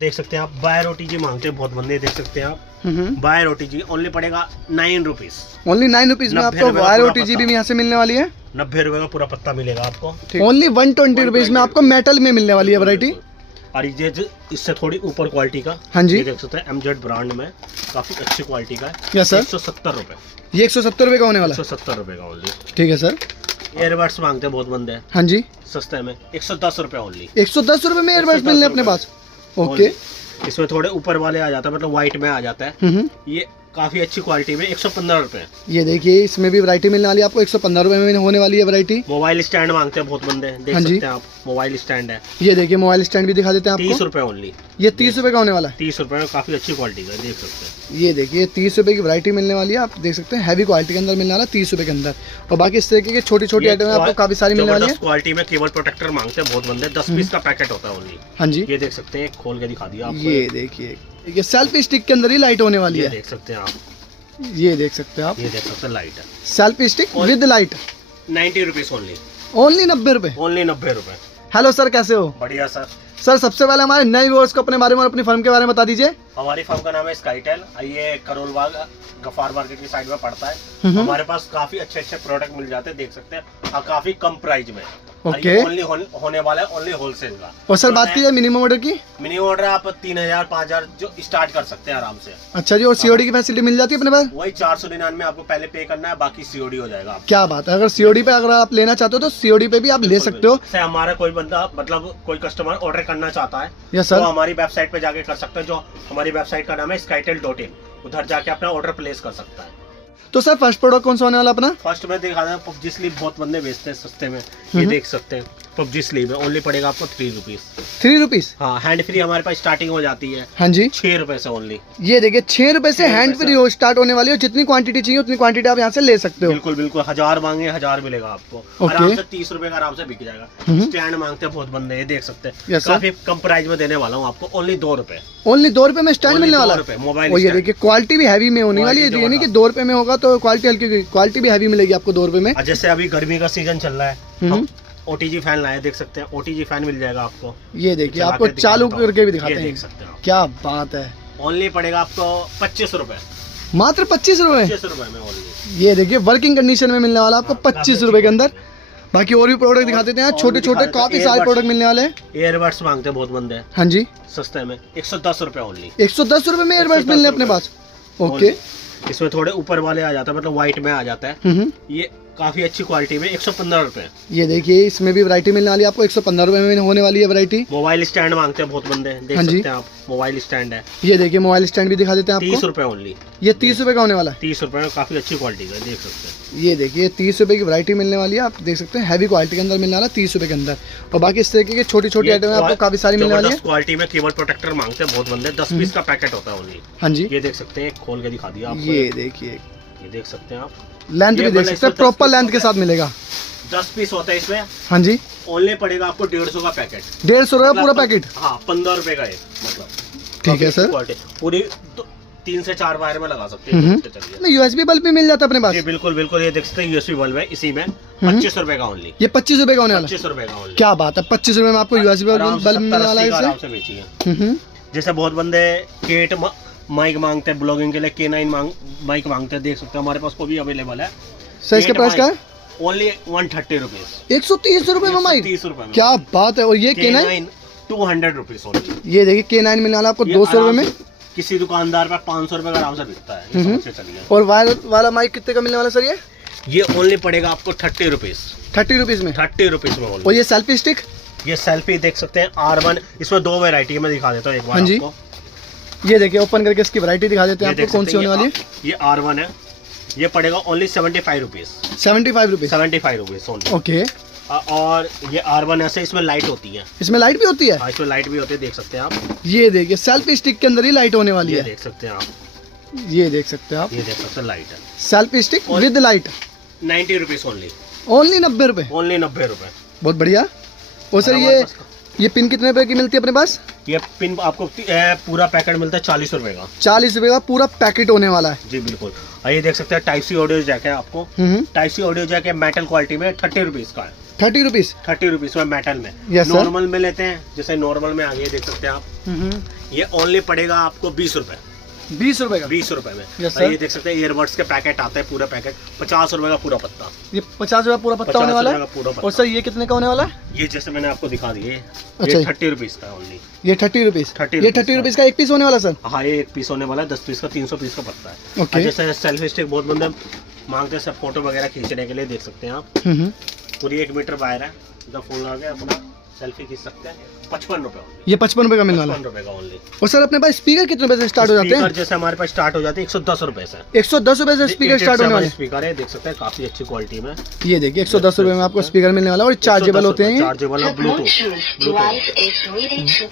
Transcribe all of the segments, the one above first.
देख सकते हैं आप, बायर OTG मांगते हैं बहुत बंदे, देख सकते हैं आप बायर OTG ओनली पड़ेगा 9 रुपीज। ओनली 9 रुपीज में आपको वायर OTG भी यहाँ से मिलने वाली है। 90 रुपए का पूरा पत्ता मिलेगा आपको। ओनली 120 रुपीज में आपको मेटल में मिलने वाली है वैरायटी। और ये इससे थोड़ी ऊपर क्वालिटी का, हाँ जी, ये देख सकते हैं MZ ब्रांड में, काफी अच्छी क्वालिटी का है। Yes sir. 170 रुपए, ये 170 रुपए का होने वाला है। 170 रुपए का ओनली। ठीक है सर। एयरबड्स मांगते हैं बहुत बंदे, हाँ जी, सस्ते में 110 रुपए ओनली। 110 रुपए में एयरबड्स मिलने अपने पास। ओके, इसमें थोड़े ऊपर वाले आ जाता है, मतलब व्हाइट में आ जाता है। ये काफी अच्छी क्वालिटी में 115 रुपए। ये देखिए इसमें भी वैरायटी मिलने वाली है आपको, 115 रुपए में होने वाली है वैरायटी। मोबाइल स्टैंड मांगते हैं बहुत बंदे, देख हाँ जी, सकते हैं आप, मोबाइल स्टैंड है। ये देखिए मोबाइल स्टैंड भी दिखा देते हैं आपको। 30 रुपए ओनली। ये 30 रुपए का होने वाला है। 30 रुपए में काफी अच्छी क्वालिटी का, देख सकते हैं। ये देखिए 30 रुपए की वैरायटी मिलने वाली है, आप देख सकते हैं। हैवी क्वालिटी के अंदर मिलने वाला 30 रुपए के अंदर। और बाकी इस तरीके की छोटी छोटी आइटम आपको काफी सारी मिलने वाली है। क्वालिटी में केबल प्रोटेक्टर मांगते हैं बहुत बंदे, 10 पीस का पैकेट होता है ओनली। हाँ जी, ये देख सकते हैं, खोल के दिखा दिया आपको। ये देखिए ये सेल्फी स्टिक के अंदर ही लाइट होने वाली है। देख सकते हैं आप, ये देख सकते हैं आप, ये देख सकते हैं, लाइट है selfie stick with light. 90 rupees only. Only 90 रुपए। ओनली 90 रुपए। हेलो सर, कैसे हो? बढ़िया सर। सर सबसे पहले हमारे नए व्यूअर्स को अपने बारे में और अपनी फर्म के बारे में बता दीजिए। हमारी फर्म का नाम है स्काईटेल, ये करोल बाग गफार मार्केट की साइड में पड़ता है। हमारे पास काफी अच्छे अच्छे प्रोडक्ट मिल जाते हैं, देख सकते हैं, और काफी कम प्राइस में। ओके, ओनली होने वाला है ओनली होलसेल का। और सर बात की जाए मिनिमम ऑर्डर की? मिनिमम ऑर्डर आप 3000 5000 जो स्टार्ट कर सकते हैं आराम से। अच्छा जी, और COD की फैसिलिटी मिल जाती है अपने पास? वही 499 आपको पहले पे करना है, बाकी COD हो जाएगा। क्या बात है, अगर COD पे अगर आप लेना चाहते हो तो COD पे भी आप ले सकते हो। जैसे हमारा कोई बंदा, मतलब कोई कस्टमर ऑर्डर करना चाहता है, यस सर, तो हमारी वेबसाइट पे जाके कर सकते हैं, जो हमारी वेबसाइट का नाम है skytel.in, उधर जाके अपना ऑर्डर प्लेस कर सकता है। तो सर फर्स्ट प्रोडक्ट कौन सा होने वाला अपना? फर्स्ट में दिखा दें, PUBG स्लीव बहुत बंदे बेचते हैं सस्ते में, ये देख सकते हैं। PUBG स्लीव है, ओनली पड़ेगा आपको 3 रुपीज। 3 रुपीज? हाँ, हैंड फ्री हमारे पास स्टार्टिंग हो जाती है। हाँ जी, 6 रुपए से ओनली। ये देखिए 6 रुपए से हैंड फ्री हो स्टार्ट होने वाली है। जितनी क्वांटिटी चाहिए उतनी क्वांटिटी आप यहाँ से ले सकते हो। बिल्कुल बिल्कुल, 1000 मांगे 1000 मिलेगा आपको। आराम से 30 रुपए का आराम से बिक जाएगा। स्टैंड मांगते हैं बहुत बंदे, ये देख सकते हैं, काफी कम प्राइस में देने वाला हूँ आपको, ओनली 2 रुपए। ओनली 2 रुपए में स्टैंड मिलने वाला है। मोबाइल। और ये देखिए क्वालिटी भी हैवी में होने वाली है, यानी कि 2 रुपए में होगा तो क्वालिटी हल्की, क्वालिटी भी हैवी मिलेगी आपको 2 रुपए में। जैसे अभी गर्मी का सीजन चल रहा है, OTG फैन लाए, देख सकते हैं, OTG फैन मिल जाएगा आपको। ये देखिए आपको चालू करके भी दिखाते हैं, देख सकते हैं। क्या बात है। ओनली पड़ेगा आपको 25 रुपए। मात्र 25 रुपए। 25 रुपए में ओनली। ये देखिए वर्किंग कंडीशन में मिलने वाला आपको 25 रुपए के अंदर। बाकी और भी प्रोडक्ट दिखा देते हैं, छोटे छोटे काफी सारे प्रोडक्ट मिलने वाले हैं। एयरबड्स मांगते हैं बहुत बंदे, हाँ जी, सस्ते में 110 रुपए ओनली। 110 रुपए में एयरबड्स मिलने अपने पास। ओके, इसमें थोड़े ऊपर वाले आ जाता है, मतलब व्हाइट में आ जाता है। ये काफी अच्छी क्वालिटी में 115 रुपए। ये देखिए इसमें भी वैरायटी मिलने वाली है आपको, 115 रुपए में होने वाली है वैरायटी। मोबाइल स्टैंड मांगते हैं बहुत बंदे, देख हाँ सकते हैं आप, मोबाइल स्टैंड है। ये देखिए मोबाइल स्टैंड भी दिखा देते हैं आपको। 30 रुपए ओनली। ये 30 रुपए का होने वाला है। 30 रुपए में काफी अच्छी क्वालिटी का, देख सकते हैं। ये देखिए 30 रुपए की वैरायटी मिलने वाली है, आप देख सकते हैं। हैवी क्वालिटी के अंदर मिलने वाला 30 रुपए के अंदर। और बाकी इस तरीके की छोटी छोटी आइटम आपको काफी सारी मिलने वाली है। क्वालिटी में केबल प्रोटेक्टर मांगते हैं बहुत बंदे, 10 पीस का पैकेट होता है ओनली। हाँ जी, ये देख सकते हैं, खोल के दिखा दिया आपको। ये देखिए, ये देख सकते हैं आप, लेंथ भी देख सकते हैं, प्रॉपर लेंथ के साथ मिलेगा। 10 पीस होता है इसमें। हाँ जी, ओनली पड़ेगा आपको 150 का पैकेट। 150 रुपए पूरा पैकेट। हाँ, 15 रुपए का है, मतलब ठीक है सर। पूरी 3 से 4 वायर में लगा सकते हैं। USB बल्ब भी मिल जाता है अपने पास। बिल्कुल बिल्कुल, ये देख सकते हैं USB बल्ब है, इसी में 25 रुपए का ओनली। ये 25 रुपए का होने वाला। 25 रुपए का ओनली। क्या बात है, 25 रुपए में आपको USB बल्ब मिलने वाला है। आराम से बेचिए। जैसे बहुत बंदे केट माइक मांगते हैं ब्लॉगिंग के लिए, K9 माइक मांगते हैं, देख सकते हैं, हमारे पास वो भी अवेलेबल है। सर इसके प्राइस क्या है? Only 130 rupees. 130 रुपए में माइक। 130 रुपए में। क्या बात है। और ये K9 200 रुपीज ओनली। ये देखिए K9 मिलने वाला आपको 200 रुपए में। किसी दुकानदार पे 500 रुपए का आराम से बिकता है, समझ के चलिए। और वायर वाला माइक कितने का मिलने वाला सर? ये ओनली पड़ेगा आपको 30 रुपीज। 30 रुपीज में। 30 रुपीज में। और ये सेल्फी स्टिक, ये सेल्फी देख सकते हैं, R1, इसमें 2 वैरायटी में दिखा देता हूँ एक बार। हाँ जी, आपको ये देखिए ओपन करके इसकी वैरायटी दिखा देते हैं आपको, कौन सी होने वाली है। ये R1 है, ये पड़ेगा only 75 rupees. 75 rupees. 75 rupees only. Okay, और ये R1 ऐसे, इसमें लाइट होती है। इसमें लाइट भी होती है? हाँ, इसमें लाइट भी होती है, देख सकते हैं आप। ये देखिए सेल्फी स्टिक के अंदर ही लाइट होने वाली है, देख सकते हैं आप। ये देख सकते हैं आप, ये देख सकते हैं, लाइट है, selfie stick with light. 90 rupees only. Only 90 रुपए। ओनली 90 रुपए। बहुत बढ़िया। और सर ये पिन कितने रुपए की मिलती है अपने पास? ये पिन आपको पूरा पैकेट मिलता है 40 रुपए का। 40 रुपए का पूरा पैकेट होने वाला है। जी बिल्कुल। और ये देख सकते हैं टाइप सी ऑडियो जैक है आपको। टाइप सी ऑडियो जैक है, मेटल क्वालिटी में, 30 रुपीज का है। 30 रुपीज 30 रुपीज में मेटल में। Yes, sir. नॉर्मल में लेते हैं, जैसे नॉर्मल में आगे देख सकते हैं आप, ये ओनली पड़ेगा आपको 20 रुपए। 20 रुपए का? 20 रुपए में। Yes, और sir. ये देख सकते हैं ईयरबड्स के पैकेट आते हैं, पूरा पैकेट 50 रुपए का पूरा पत्ता। ये 50 रुपए पूरा पत्ता होने वाला है। पूरा पत्ता। और सर ये कितने का होने वाला है? ये जैसे मैंने आपको दिखा दिए, अच्छा। ये 30 रुपीज का ओनली। ये 30 रुपीज। 30 ये 30 रुपीज का एक पीस होने वाला सर? हाँ, ये एक पीस होने वाला है, 10 पीस का 300 पीस का पत्ता है। ओके। और जैसे सेल्फी स्टिक बहुत बंदे मांगते हैं, सब फोटो वगैरह खींचने के लिए, देख सकते हैं आप, पूरी 1 मीटर वायर है, जब फोन लगा के अपना सेल्फी खींच सकते हैं। 55 रुपए। ये 55 रुपए का मिलने वाला है। 55 रुपए का ओनली। और सर अपने पास स्पीकर कितने रुपए से स्टार्ट हो जाते हैं? जैसे हमारे पास स्टार्ट हो जाते हैं 110 रुपए से। 110 रुपए से स्पीकर स्टार्ट होने वाले स्पीकर है, देख सकते हैं, काफी अच्छी क्वालिटी में। ये देखिए 110 रुपए में आपको स्पीकर मिलने वाला है और चार्जेबल होते हैं। चार्जेबल और ब्लूटूथ।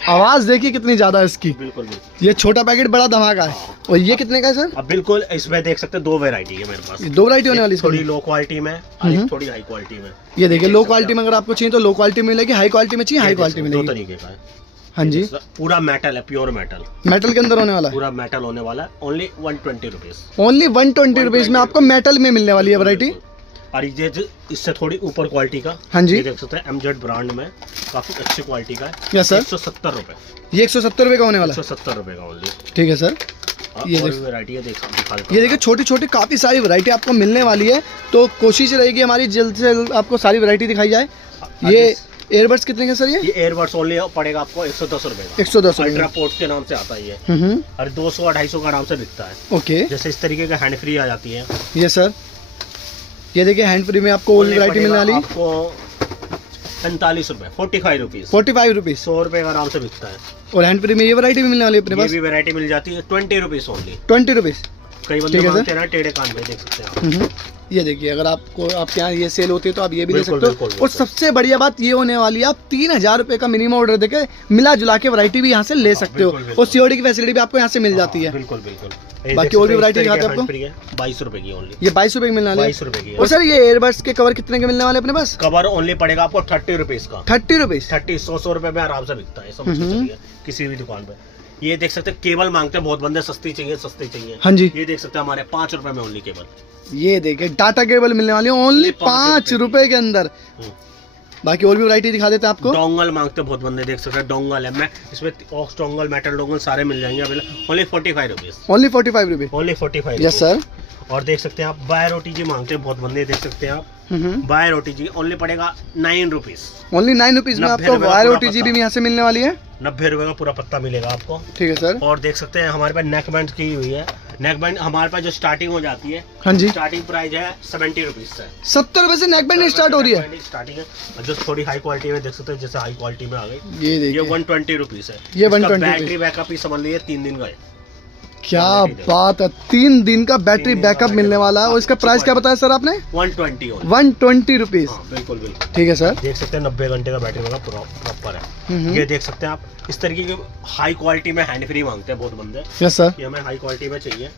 आवाज देखिए कितनी ज्यादा है इसकी। बिल्कुल बिल्कुल। ये छोटा पैकेट बड़ा धमाका है। और ये कितने का है सर? अब बिल्कुल इसमें देख सकते हैं 2 वैरायटी है मेरे पास। ये 2 वैरायटी होने वाली है थोड़ी इसमें। लो क्वालिटी में और एक थोड़ी हाई क्वालिटी में। ये देखिए लो क्वालिटी में अगर आपको चाहिए तो लो क्वालिटी मिलेगी, हाई क्वालिटी में चाहिए हाई क्वालिटी दो मिलेगी। तरीके का है। हाँ जी। पूरा मेटल है, प्योर मेटल। मेटल के अंदर होने वाला है। पूरा मेटल होने वाला है, ओनली 120 रुपीज। ओनली 120 रुपीज में आपको मेटल में मिलने वाली है वैरायटी। और ये इससे थोड़ी ऊपर क्वालिटी का, हाँ जी, ये देख सकते हैं MZ ब्रांड में, काफी अच्छी क्वालिटी का है। Yes sir. 170 रुपए। ये 170 रुपए का होने वाला है। 170 रुपए का ओनली। ठीक है सर। ये वैरायटी है, दिखा देता हूं। ये देखिए छोटी छोटी काफी सारी वैरायटी आपको मिलने वाली है, तो कोशिश रहेगी हमारी जल्द से जल्द आपको सारी वैरायटी दिखाई जाए। ये एयरबड्स कितने का सर? ये एयरबड्स ओनली पड़ेगा आपको 110 रुपए का। 110 रुपए। अल्ट्रा पोर्ट के नाम से आता है ये। और 200-250 का आराम से बिकता है। ओके। जैसे इस तरीके का हैंड फ्री आ जाती है। ये सर, ये देखिए हैंड फ्री में आपको ओल्ड वैरायटी मिलने वाली आपको 45 रुपए, 45 रुपीज। 45 रुपीज। 100 रुपए का आराम से बिकता है। और हैंड फ्री में ये वैरायटी भी मिलने वाली है अपने पास? ये भी वैरायटी मिल जाती है 20 रुपीज ओनली। 20 रुपीज। कई बंदे मांगते हैं ना टेढ़े कान पे, देख सकते हैं आप। ये देखिए अगर आपको आपके यहाँ ये सेल होती है तो आप ये भी ले सकते हो। बिल्कुल। और सबसे बढ़िया बात ये होने वाली है, आप 3000 रुपए का मिनिमम ऑर्डर देके मिला जुला के वैरायटी भी यहाँ से ले सकते हो। और सीओडी की फैसिलिटी भी आपको यहाँ से मिल जाती है। बिल्कुल बिल्कुल। बाकी और भी वैरायटी दिखाते हैं आपको। 22 रुपए की ओनली। ये 22 रुपए की मिलने वाली है। 22 रुपए की। और सर ये एयरबड्स के कवर कितने के मिलने वाले अपने पास? कवर ओनली पड़ेगा आपको 30 रुपीज का। 30 रुपीज। 100 रुपए में आराम से बिकता है, समझ के चलिए किसी भी दुकान पे। ये देख सकते हैं, केबल मांगते हैं बहुत बंदे, सस्ती चाहिए सस्ती चाहिए। हाँ जी। ये देख सकते हैं हमारे 5 रुपए में ओनली केबल। ये देखिए डाटा केबल मिलने वाली है ओनली 5 रुपए के अंदर। बाकी और भी वैरायटी दिखा देते हैं आपको। डोंगल मांगते हैं बहुत बंदे, देख सकते हैं डोंगल है, मैं इसमें ऑक्स डोंगल, मेटल डोंगल सारे मिल जाएंगे available. Only 45 rupees. Only 45 rupees. Only 45। Yes sir. और देख सकते हैं आप बायर OTG मांगते हैं बहुत बंदे, देख सकते हैं आप। बायर OTG ओनली पड़ेगा 9 रुपीज। ओनली 9 रुपीज में आपको वायर OTG भी यहाँ से मिलने वाली है। 90 रुपए का पूरा पत्ता मिलेगा आपको। ठीक है सर। और देख सकते हैं हमारे पास नेक बैंड की हुई है। नेक बैंड हमारे पास जो स्टार्टिंग हो जाती है, हाँ जी, स्टार्टिंग प्राइस है 70 रुपीज से। 70 रुपए से नेक बैंड स्टार्ट हो रही है। स्टार्टिंग है। और जो थोड़ी हाई क्वालिटी में देख सकते हैं, जैसे हाई क्वालिटी में आ गई, ये देखिए ये 120 रुपीज है। ये 120 बैटरी बैकअप ही समझ लीजिए 3 दिन का है। क्या बात है, 3 दिन का बैटरी बैकअप मिलने वाला है। और इसका प्राइस क्या बताया सर आपने? 120 रुपीज। बिल्कुल बिल्कुल। ठीक है सर। देख सकते हैं 90 घंटे का बैटरी बैकअप प्रॉपर है। ये देख सकते हैं आप, इस तरीके के हाई क्वालिटी में हैंड फ्री मांगते हैं बहुत बंदे। Yes sir. ये हमें हाई क्वालिटी में चाहिए।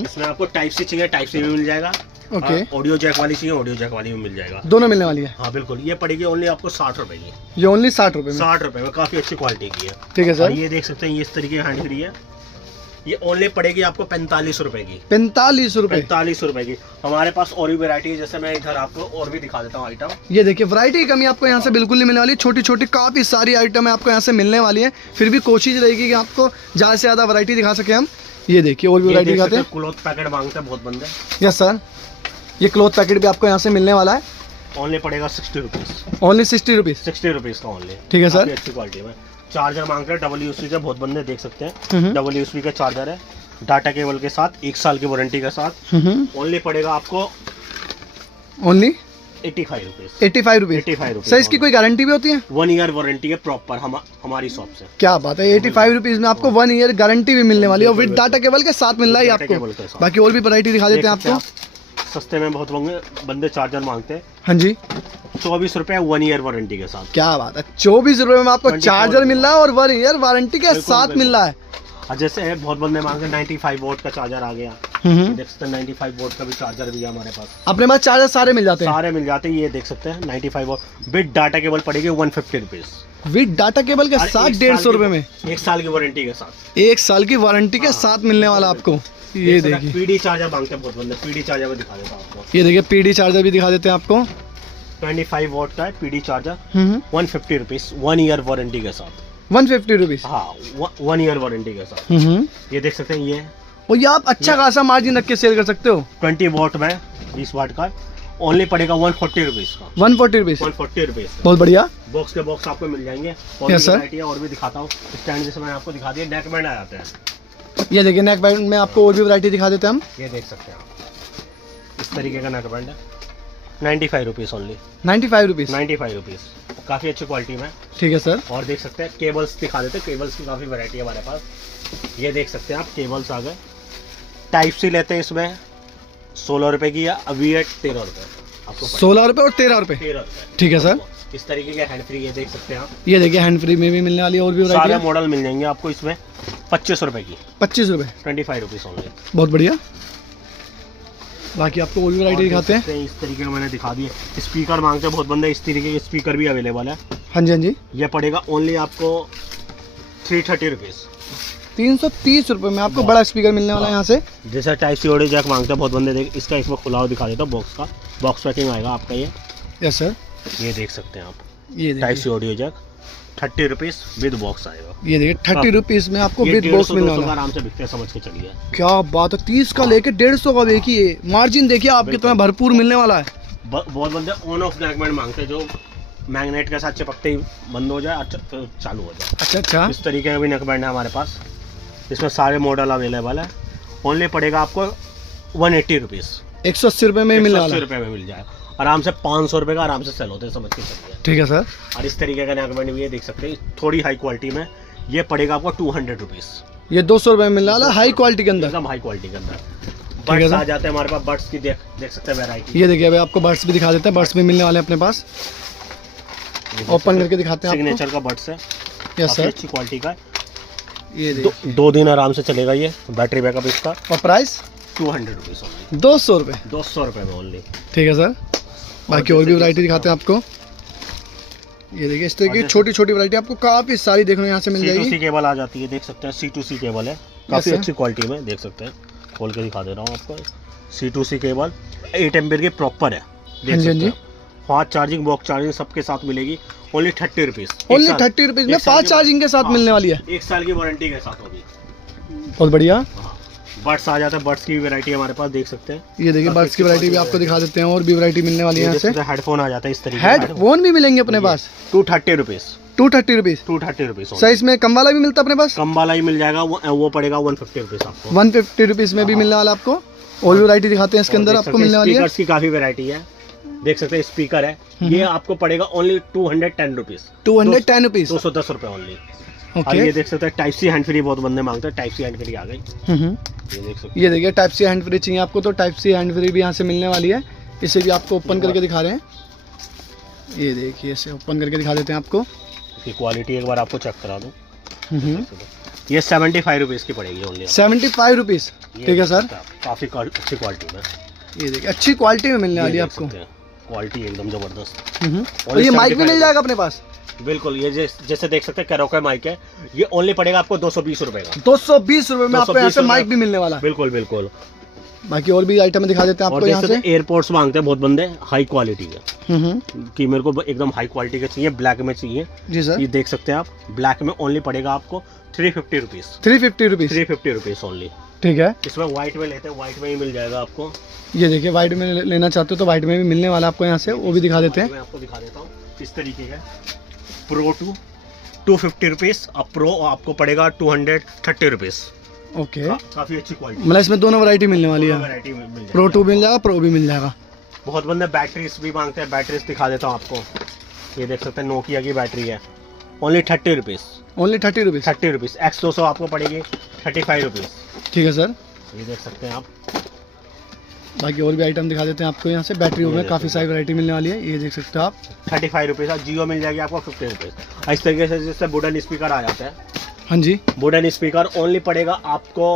इसमें आपको टाइप सी चाहिए, टाइप सी भी मिल जाएगा। ओके। ऑडियो जैक वाली चाहिए, ऑडियो जैक वाली भी मिल जाएगा। दोनों मिलने वाली है। हाँ बिल्कुल। ये पड़ेगी ओनली आपको 60 रुपए की। ये ओनली 60 रुपए में। 60 रुपए में काफी अच्छी क्वालिटी की है। ठीक है सर। ये देख सकते हैं, ये इस तरीके की हैंड फ्री है। ये ओनली पड़ेगी आपको 45 रुपए की। 45 रुपए। 45 रुपए की। हमारे पास और भी वैरायटी है, जैसे मैं इधर आपको और भी दिखा देता हूँ आइटम। ये देखिए वैरायटी की कमी आपको यहाँ से बिल्कुल नहीं मिलने वाली। छोटी छोटी काफी सारी आइटम है आपको यहाँ से मिलने वाली है। फिर भी कोशिश रहेगी कि आपको ज्यादा से ज्यादा वैरायटी दिखा सके हम। ये देखिए और भी वैरायटी दिखाते हैं। क्लॉथ पैकेट मांगते हैं बहुत बंदे। Yes sir. ये क्लॉथ पैकेट भी आपको यहाँ से मिलने वाला है। ओनली पड़ेगा 60 रुपीज। Only 60 rupees. 60 रुपीज का ओनली। ठीक है सर। अच्छी क्वालिटी में। चार्जर मांगते हैं WSB के बहुत बंदे, देख सकते हैं WSB का चार्जर है, डाटा केबल के साथ, 1 साल की वारंटी के साथ। ओनली पड़ेगा आपको only 85 rupees. 85 rupees. 85 rupees. Sir इसकी कोई गारंटी भी होती है? 1 ईयर वारंटी है प्रॉपर हमारी शॉप से। क्या बात है, 85 रुपीज में आपको 1 ईयर गारंटी भी मिलने वाली है और विद डाटा केबल के साथ मिल रहा है आपको। बाकी और भी वैरायटी दिखा देते हैं आपको। सस्ते में बहुत बंदे चार्जर मांगते हैं। हाँ जी। 24 रुपए 1 ईयर वारंटी के साथ। क्या बात है, 24 रुपए में आपको चार्जर मिल रहा है और 1 ईयर वारंटी के साथ मिल रहा है। और जैसे बहुत बंदे मांगते हैं 95 वोल्ट का चार्जर आ गया। देख सकते हैं 95 वोल्ट का भी चार्जर भी है हमारे पास। अपने पास चार्जर सारे मिल जाते हैं। सारे मिल जाते हैं। ये देख सकते हैं 95 वोल्ट विद डाटा केबल पड़ेगी 150 रुपीज। विद डाटा केबल के साथ 150 रुपए में। 1 साल की वारंटी के साथ। 1 साल की वारंटी के साथ मिलने वाला आपको। ये देखिए PD चार्जर मांगते हैं बहुत बंदे। PD चार्जर भी दिखा देता हूं आपको। ये देखिए PD चार्जर भी दिखा देते हैं आपको। 25 वॉट का है पीडी चार्जर, हम्म 150 रुपीज, 1 ईयर वारंटी के साथ। 150 रुपीज। हाँ 1 ईयर वारंटी के साथ। ये देख सकते हैं, ये और ये आप अच्छा खासा मार्जिन रख के सेल कर सकते हो। 20 वॉट में 20 वाट का ओनली पड़ेगा 140 रुपीज का। 140 रुपीज। 140 रुपीज। बहुत बढ़िया। बॉक्स के बॉक्स आपको मिल जाएंगे। और Yes, sir. वैरायटी है और भी दिखाता हूँ। स्टैंड जैसे मैंने आपको दिखा दिया, नेक बैंड आ जाते हैं। ये देखिए नेक बैंड में आपको और भी वैरायटी दिखा देते हैं हम। ये देख सकते हैं आप, इस तरीके का नेक बैंड है, 95 रुपीज ओनली। 95 रुपीज। 95 रुपीज, काफी अच्छी क्वालिटी में। ठीक है सर। और देख सकते हैं केबल्स दिखा देते हैं, केबल्स की काफी वैरायटी है हमारे पास। ये देख सकते हैं आप, केबल्स आ गए। टाइप सी लेते हैं इसमें 16 रुपए की, या अभी है 13 रुपए आपको 16 रुपए और 13 रुपए। 13 रुपए। ठीक है सर। इस तरीके के हैंड फ्री ये देख सकते हैं आप। ये देखिए हैंड फ्री में भी मिलने वाली है और भी सारे वैरायटी। मॉडल मिल जाएंगे आपको इसमें 25 रुपए की, 25 रुपए। 25 रुपीज ओनली। बहुत बढ़िया। बाकी आपको और भी वैरायटी दिखाते हैं। इस तरीके का मैंने दिखा दिए। स्पीकर मांगते हैं बहुत बंदे, इस तरीके के स्पीकर भी अवेलेबल है। हाँ जी हाँ जी। ये पड़ेगा ओनली आपको 330 रुपीज। 330 रुपए में आपको बड़ा स्पीकर मिलने वाला है यहाँ से। जैसा टाइप सी ऑडियो जैक मांगते हैं बहुत बंदे, देख इसका इसमें खुला हुआ दिखा देता हूँ बॉक्स का। बॉक्स पैकिंग आएगा आपका ये। Yes sir. ये देख सकते हैं आप, ये टाइप सी देखिए। Audio jack 30 rupees with box आएगा। ये देखिए 30 रुपीज में आपको ये विद 150 बॉक्स मिलने 200 वाला का है। आराम से बिकते हैं, समझ के चलिए। क्या बात है, 30 का लेके 150 का देखिए मार्जिन देखिए आप कितना भरपूर मिलने वाला है। बहुत बंदे ऑन ऑफ मैगनेट मांगते हैं, जो मैग्नेट के साथ चिपकते ही बंद हो जाए, अच्छा तो चालू हो जाए। अच्छा अच्छा। इस तरीके का भी नेक बैंड है हमारे पास। इसमें सारे मॉडल अवेलेबल है। ओनली पड़ेगा आपको 180 रुपीज। 180 रुपए में ही मिलने वाला 180 है। रुपए में मिल जाएगा आराम से। 500 रुपए का आराम से सेल होते हैं, समझ के चलिए। ठीक है सर। और इस तरीके का नेक बैंड भी ये देख सकते हैं, थोड़ी हाई क्वालिटी में। ये पड़ेगा आपको 200 रुपीज। ये 200 रुपए में मिलने वाला हाई क्वालिटी के अंदर। एकदम हाई क्वालिटी के अंदर। है बर्ड्स सर। आ जाते हैं हमारे पास, बर्ड्स की देख सकते हैं वैरायटी। ये देखिए अभी आपको बर्ड्स भी दिखा देते हैं। बर्ड्स भी मिलने वाले हैं अपने पास। ओपन करके दिखाते हैं आपको। सिग्नेचर का बर्ड्स है, यस काफी सर। अच्छी क्वालिटी का। ये देखिए। 2 दिन आराम से चलेगा ये। बैटरी बैकअप इसका और प्राइस 200 रुपीज ओनली। 200 रुपए। 200 रुपए में ओनली। ठीक है सर। बाकी और भी वैरायटी दिखाते हैं आपको। ये देखिए इस तरह की छोटी छोटी वैरायटी आपको काफी सारी देखने यहाँ से मिल जाएगी। C2C केबल आ जाती है, देख सकते हैं। C2C केबल है, काफी sir. अच्छी क्वालिटी में, देख सकते हैं। खोल के दिखा दे रहा हूँ आपको। C2C केबल 8 एम्पियर की प्रॉपर है, देख हाँ जी, हाँ सकते जी। हैं। फास्ट चार्जिंग, बॉक्स चार्जिंग सबके साथ मिलेगी। Only 30 rupees. ओनली 30 रुपीज में फास्ट चार्जिंग के साथ मिलने वाली है। 1 साल की वारंटी के साथ होगी। बहुत बढ़िया। बर्ड्स आ जाता है, बर्ड्स की वैरायटी हमारे पास देख सकते हैं। ये देखिए बर्ड्स की वैरायटी भी आपको दिखा देते हैं। और भी वैरायटी मिलने वाली है यहाँ से। हेडफोन आ जाता है इस तरीके। हेडफोन भी मिलेंगे अपने पास। 230 रुपीज। 230 रुपीज। 230 रुपीज। सर इसमें कम वाला भी मिलता है अपने पास। कम वाला ही मिल जाएगा, वो पड़ेगा 150 रुपीज आपको। 150 रुपीज में भी मिलने वाला आपको। और भी वैरायटी दिखाते हैं इसके अंदर आपको मिलने वाली है। स्पीकर्स की काफी वैरायटी है, देख सकते हैं। स्पीकर है, ये आपको पड़ेगा ओनली 210 रुपीज। 210 रुपीज। 210 रुपए ओनली। और ओके। ये देख सकते हैं टाइप सी हैंड फ्री, बहुत बंदे मांगते हैं। टाइप सी हैंड फ्री आ गई, ये देख सकते ये देखिए टाइप सी हैंड फ्री चाहिए आपको तो टाइप सी हैंड फ्री भी यहाँ से मिलने वाली है। इसे भी आपको ओपन करके दिखा रहे हैं। ये देखिए इसे ओपन करके दिखा देते हैं आपको। हैं। इसकी क्वालिटी एक बार आपको चेक करा दूं। ये 75 रुपीज की पड़ेगी ओनली। 75 रुपीज। ठीक है सर। काफी अच्छी क्वालिटी में, ये देखिए अच्छी क्वालिटी में मिलने वाली है आपको। क्वालिटी एकदम जबरदस्त। और ये माइक भी मिल जाएगा अपने पास। बिल्कुल, ये जैसे देख सकते हैं कैरोका माइक है। ये ओनली पड़ेगा आपको 220 रुपए का। 220 रुपए में आपको यहाँ से 220 माइक भी मिलने वाला है। बिल्कुल बिल्कुल। बाकी और भी आइटम दिखा देते हैं और आपको देख यहाँ सकते से। हैं एयरपोर्ट्स मांगते हैं बहुत बंदे, हाई क्वालिटी के, कि मेरे को एकदम हाई क्वालिटी का चाहिए, ब्लैक में चाहिए। जी सर। ये देख सकते हैं आप, ब्लैक में ओनली पड़ेगा आपको 350 रुपीज। 350 रुपीज। 350 rupees only. ठीक है। इसमें व्हाइट में लेते हैं, व्हाइट में ही मिल जाएगा आपको। ये देखिए व्हाइट में लेना चाहते हो तो व्हाइट में भी मिलने वाला आपको यहाँ से, वो भी दिखा देते हैं। मैं आपको दिखा देता हूँ इस तरीके का। Pro 250 rupees. अब प्रो आपको पड़ेगा 230 रुपीज। ओके। काफी अच्छी क्वालिटी, मतलब इसमें दोनों वैरायटी मिलने वाली है। वैरायटी मिल जाएगी। प्रो 2 मिल जाएगा, प्रो भी मिल जाएगा। बहुत बंदे बैटरीज भी मांगते हैं, बैटरीज दिखा देता हूँ आपको। ये देख सकते हैं नोकिया की बैटरी है, only 30 rupees. Only 30 rupees. 30 rupees. X200 आपको पड़ेगी 35 रुपीज। ठीक है सर। ये देख सकते हैं आप। बाकी और भी आइटम दिखा देते हैं आपको यहाँ से। बैटरी में काफी सारी वैरायटी मिलने वाली है। ये देख सकते हो आप। 35 रुपीज। जियो मिल जाएगी आपको 50 रुपीज। इस तरीके से जैसे वुडन स्पीकर आ जाता है, हाँ जी। वुडन स्पीकर ओनली पड़ेगा आपको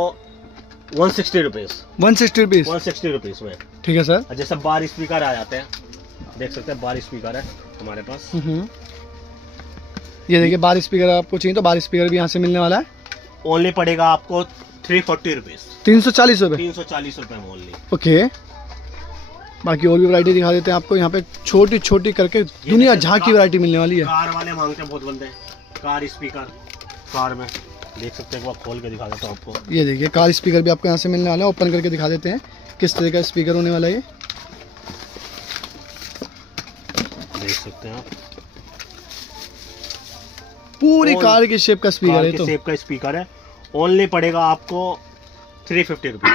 160 रुपीज। 160 रुपीज। 160 रुपीज में। ठीक है सर। और जैसे बार स्पीकर आ जाते हैं, देख सकते हैं बार स्पीकर है हमारे पास। ये देखिए बार स्पीकर आपको चाहिए तो बार स्पीकर भी यहाँ से मिलने वाला है। ओनली पड़ेगा आपको 340 रुपीज। 340 रुपए। 340 रुपए में ओनली। ओके। बाकी और भी वैरायटी दिखा देते हैं आपको। यहाँ पे छोटी छोटी करके दुनिया जहाँ की वैरायटी मिलने वाली है। कार वाले मांगते हैं बहुत बंदे, कार स्पीकर कार में देख सकते हैं, एक बार खोल के दिखा देता हूँ आपको। ये देखिए कार स्पीकर भी आपको यहाँ से मिलने वाला है। ओपन करके दिखा देते हैं किस तरह का स्पीकर होने वाला है। ये देख सकते हैं आप, पूरी कार की शेप का स्पीकर है। तो शेप का स्पीकर है। ओनली पड़ेगा आपको 350 रुपीज।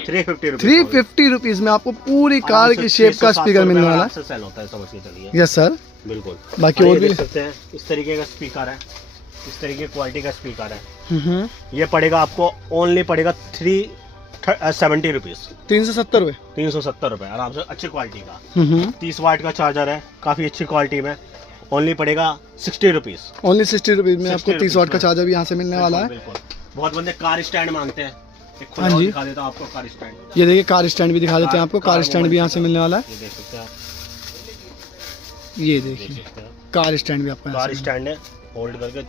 350 रुपीज में आपको पूरी कार की शेप का स्पीकर मिलने वाला है। सेल होता है, समझ के चलिए। यस सर, बिल्कुल। बाकी और भी देख सकते हैं इस तरीके का स्पीकर है, इस तरीके की क्वालिटी का स्पीकर है। ये पड़ेगा आपको, ओनली पड़ेगा 370 रुपीज। 370 रुपए। 370 रुपए आराम से, अच्छी क्वालिटी का। 30 वाट का चार्जर है, काफी अच्छी क्वालिटी में। ओनली पड़ेगा 60 रुपीज। ओनली 60 रुपीज में आपको 30 वाट का चार्जर भी यहाँ से मिलने वाला है। बिल्कुल। बहुत बंदे कार स्टैंड मांगते हैं, एक खुला हाँ जी, दिखा देता हूँ आपको कार स्टैंड। ये देखिए कार स्टैंड भी दिखा देते हैं आपको। कार स्टैंड भी यहाँ से मिलने वाला है। ये देख सकते हैं आप, ये देखिए कार स्टैंड भी आपको यहाँ कार से स्टैंड है, होल्ड करके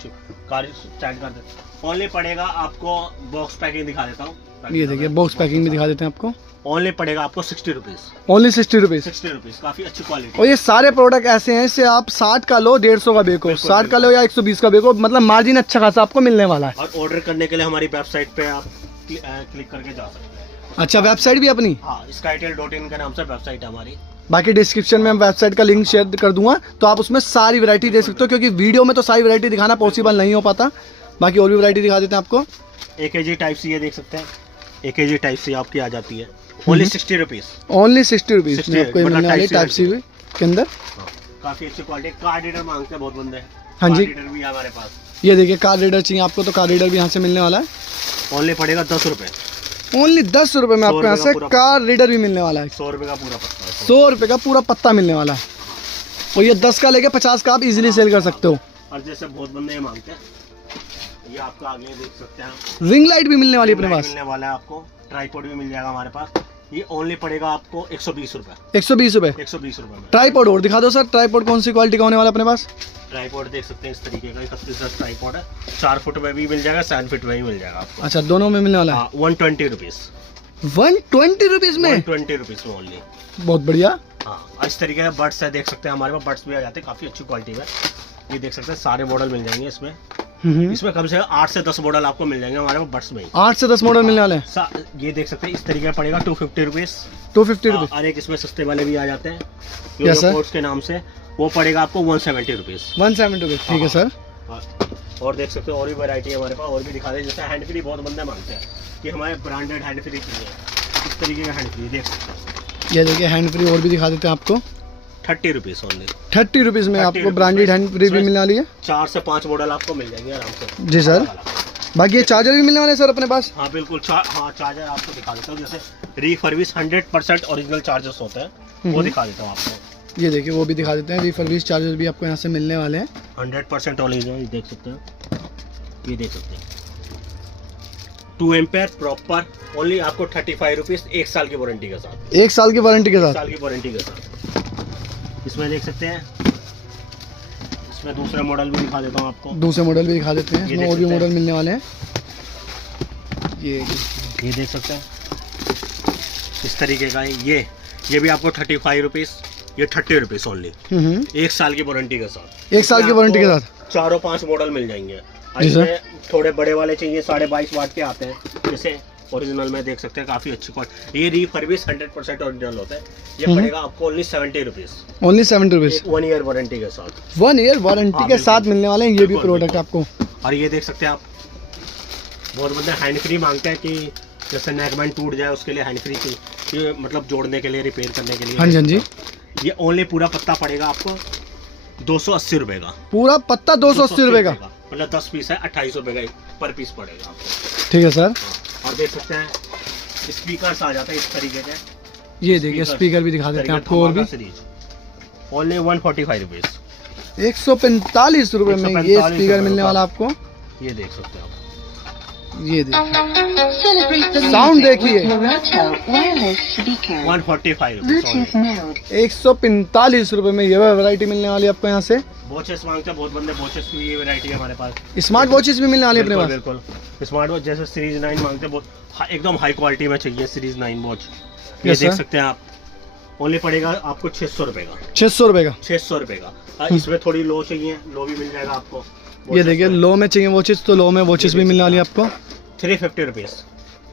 कार स्टैंड कर दे। ओनली पड़ेगा आपको, बॉक्स पैकिंग दिखा देता हूँ। ये देखिए बॉक्स पैकिंग भी दिखा देते हैं आपको। ओनली पड़ेगा आपको 60 रुपीज। Only 60 rupees. 60 रुपीज, काफी अच्छी क्वालिटी। और ये सारे प्रोडक्ट ऐसे हैं, इससे आप 60 का लो 150 का बेको, 60 का लो या 120 का बेको, मतलब मार्जिन अच्छा खासा आपको मिलने वाला है। और ऑर्डर करने के लिए हमारी वेबसाइट पे आप क्लिक करके जा सकते हैं। अच्छा, वेबसाइट भी अपनी? हाँ, skytel.in के नाम से वेबसाइट है हमारी। बाकी डिस्क्रिप्शन में हम वेबसाइट का लिंक शेयर कर दूंगा, तो आप उसमें सारी वैरायटी देख सकते हो, क्योंकि वीडियो में तो सारी वैरायटी दिखाना पॉसिबल नहीं हो पाता। बाकी और भी वैरायटी दिखा देते हैं आपको। AKG टाइप सी, ये देख सकते हैं, AKG टाइप सी आपकी आ जाती है। Only 60 rupees. ओनली 60 रुपीज में 60 आपको ये मतलब मिलने वाली है टाइप सी के अंदर। काफी अच्छी क्वालिटी। कार्ड रीडर मांगते हैं बहुत बंदे। हाँ जी, कार्ड रीडर भी है हमारे पास। ये देखिए कार्ड रीडर चाहिए आपको, तो कार्ड रीडर भी यहाँ से मिलने वाला है। ओनली पड़ेगा 10 रुपए। ओनली 10 रुपए में आपको यहाँ से कार्ड रीडर भी मिलने वाला है। 100 रुपए का पूरा पत्ता। 100 रुपए का पूरा पत्ता मिलने वाला है। और ये 10 का लेके 50 का आप इजीली सेल कर सकते हो। और जैसे बहुत बंदे ये मांगते हैं, ये आपका आगे देख सकते हैं, रिंग लाइट भी मिलने वाली है अपने पास। मिलने वाला है आपको। ट्राइपॉड भी मिल जाएगा हमारे पास। ये ओनली पड़ेगा आपको 120 रुपए। 120 रुपए। 120 रुपए में। ट्राइपॉड और दिखा दो सर, ट्राइपॉड कौन सी क्वालिटी का होने वाला अपने पास? ट्राइपॉड देख सकते हैं इस तरीके का 31 ट्राइपॉड है। 4 फुट में भी मिल जाएगा, 7 फीट में भी मिल जाएगा आपको। अच्छा, दोनों में मिलने वाला है। 120 रुपीज। 120 रुपीज में? 120 रुपीज में ओनली। बहुत बढ़िया। हाँ, इस तरीके के बर्ड्स है, देख सकते हैं हमारे पास बर्ड्स भी आ जाते हैं काफी अच्छी क्वालिटी में। ये देख सकते हैं सारे मॉडल मिल जाएंगे इसमें। इसमें कम से कम 8 से 10 मॉडल आपको मिल जाएंगे हमारे पास बर्ड्स में ही। 8 से 10 मॉडल मिलने वाले हैं। ये देख सकते हैं इस तरीके का पड़ेगा 250 रुपीज। 250 रुपीज। और एक इसमें सस्ते वाले भी आ जाते हैं, Yes, sir. पोर्ट्स के नाम से। वो पड़ेगा आपको 170 रुपीज। 170 रुपीज, ठीक है सर। और देख सकते हो और भी वैरायटी है हमारे पास, और भी दिखा दे। जैसे हैंड फ्री बहुत बंदे मांगते हैं कि हमारे ब्रांडेड हैंड फ्री चाहिए, इस तरीके का हैंड फ्री देख सकते हैं। ये देखिए हैंड फ्री और भी दिखा देते हैं आपको। 30 रुपीज ओनली। 30 रुपीज में आपको ब्रांडेड हैंड फ्री भी मिलने वाली है। 4 से 5 मॉडल आपको मिल जाएंगे आराम से। जी सर। बाकी ये चार्जर भी मिलने वाले हैं सर अपने पास। हाँ बिल्कुल। हाँ, चार्जर आपको दिखा देता हूँ। जैसे रिफर्बिश 100% ओरिजिनल चार्जर्स होते हैं, वो दिखा देता हूँ आपको। ये देखिए वो भी दिखा देते हैं। रिफर्बिश चार्जर भी आपको यहाँ से मिलने वाले हैं। 100% ओरिजिनल, देख सकते हैं। ये देख सकते हैं 2 एम्पेयर प्रॉपर। ओनली आपको 35 रुपीज, 1 साल की वारंटी के साथ। 1 साल की वारंटी के साथ। 1 साल की वारंटी के साथ। इसमें देख सकते हैं, इसमें दूसरा मॉडल भी दिखा देता हूँ आपको। दूसरे मॉडल भी दिखा देते हैं, इसमें और भी मॉडल मिलने वाले हैं। ये देख सकते हैं इस तरीके का है। ये भी आपको 35 रुपीज, ये 30 रुपीज ओनली। 1 साल की वारंटी के साथ। 1 साल की वारंटी के साथ 4-5 मॉडल मिल जाएंगे। जी सर। इसमें थोड़े बड़े वाले चाहिए, 22.5 वाट के आते हैं। जैसे ओरिजिनल में देख सकते हैं काफी अच्छी क्वालिटी। ये रिफर्बिश 100% ओरिजिनल होता है। ये पड़ेगा आपको only 70 rupees. Only 70 rupees. 1 year warranty के साथ। 1 ईयर वारंटी के साथ मिलने वाले हैं ये भी प्रोडक्ट आपको। और ये देख सकते हैं आप, बहुत बंदे हैंड फ्री मांगते हैं कि जैसे नेकबैंड टूट जाए उसके लिए हैंड फ्री चाहिए, मतलब जोड़ने के लिए, रिपेयर करने के लिए। हाँ जी, हाँ जी। ये ओनली पूरा पत्ता पड़ेगा आपको 280 रुपए का। पूरा पत्ता 280 रुपए का, मतलब 10 पीस है, 28 रुपए का पर पीस पड़ेगा आपको। ठीक है सर। और देख सकते हैं स्पीकर्स आ जाते हैं इस तरीके के। ये देखिए स्पीकर भी दिखा देते हैं आपको। और भी ओनली 145 रुपीज। 145 रुपए में ये स्पीकर मिलने वाला आपको। ये देख सकते हैं आप, ये देखिए, साउंड देखिए, 145 रुपए में ये वैरायटी मिलने वाली है आपको यहाँ से। वॉचेस मांगते हैं बहुत बंदे, वॉचेस की ये वैरायटी है हमारे पास। स्मार्ट वॉचेस भी मिलने वाली है अपने पास। बिल्कुल स्मार्ट वॉच जैसे सीरीज 9 मांगते हैं, बहुत एकदम हाई क्वालिटी में चाहिए सीरीज 9 वॉच। ये देख सकते हैं आप, ओनली पड़ेगा आपको 600 रुपए का। 600 रुपए का, 600 रुपए का। इसमें थोड़ी लो चाहिए, लो भी मिल जाएगा आपको। ये देखिए, लो में चाहिए वॉचेस तो लो में वॉचेस भी मिलने वाली है आपको। 350 रुपीज।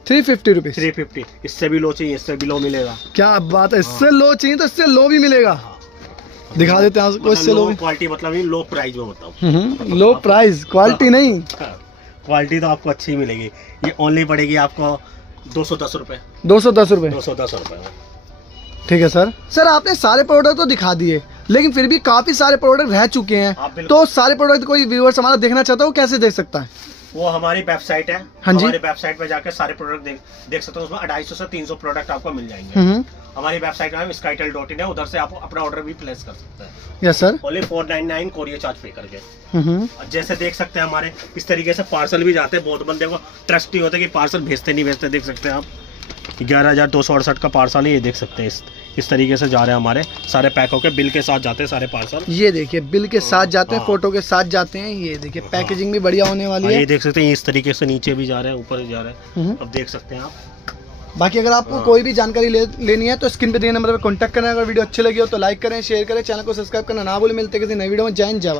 350 रुपीज, 350। इससे भी लो चाहिए, इससे भी लो मिलेगा। क्या बात है, इससे लो चाहिए तो इससे लो भी मिलेगा। दिखा देते हैं आपको, इससे लो क्वालिटी मतलब नहीं, लो प्राइस में बताओ। लो प्राइस, क्वालिटी नहीं। क्वालिटी तो आपको अच्छी मिलेगी। ये ओनली पड़ेगी आपको 210 रुपए। 210 रुपए, 210 रुपए। ठीक है सर। सर आपने सारे प्रोडक्ट तो दिखा दिए, लेकिन फिर भी काफी सारे प्रोडक्ट रह चुके हैं, तो सारे प्रोडक्ट कोई व्यूअर्स हमारा देखना चाहता है वो कैसे देख सकता है? वो हमारी वेबसाइट है। हाँ जी। हमारी वेबसाइट पे जाकर सारे प्रोडक्ट देख सकते हो। उसमें 250 से 300 प्रोडक्ट आपको मिल जाएंगे। हमारी वेबसाइट का नाम skytel.in है, उधर से आप अपना ऑर्डर भी प्लेस कर सकते हैं। Yes sir. Only 499 courier charge पे करके। जैसे देख सकते हैं हमारे इस तरीके से पार्सल भी जाते हैं। बहुत बंदे को ट्रस्ट नहीं होता कि पार्सल भेजते नहीं भेजते। देख सकते हैं आप 11,268 का पार्सल है, ये देख सकते हैं। इस तरीके से जा रहे हैं हमारे सारे पैक होके, बिल के साथ जाते हैं सारे पार्सल। ये देखिए, बिल के साथ जाते हैं, फोटो के साथ जाते हैं। ये देखिए, पैकेजिंग भी बढ़िया होने वाली है। ये देख सकते हैं, इस तरीके से नीचे भी जा रहे हैं, ऊपर भी जा रहे हैं। अब देख सकते हैं आप। बाकी अगर आपको कोई भी जानकारी लेनी है तो स्क्रीन पे दिए नंबर पर कॉन्टैक्ट करना। अगर वीडियो अच्छी लगी हो तो लाइक करें, शेयर करें, चैनल को सब्सक्राइब करना ना भूलें। मिलते हैं किसी नई वीडियो में। जय हिंद, जय भारत।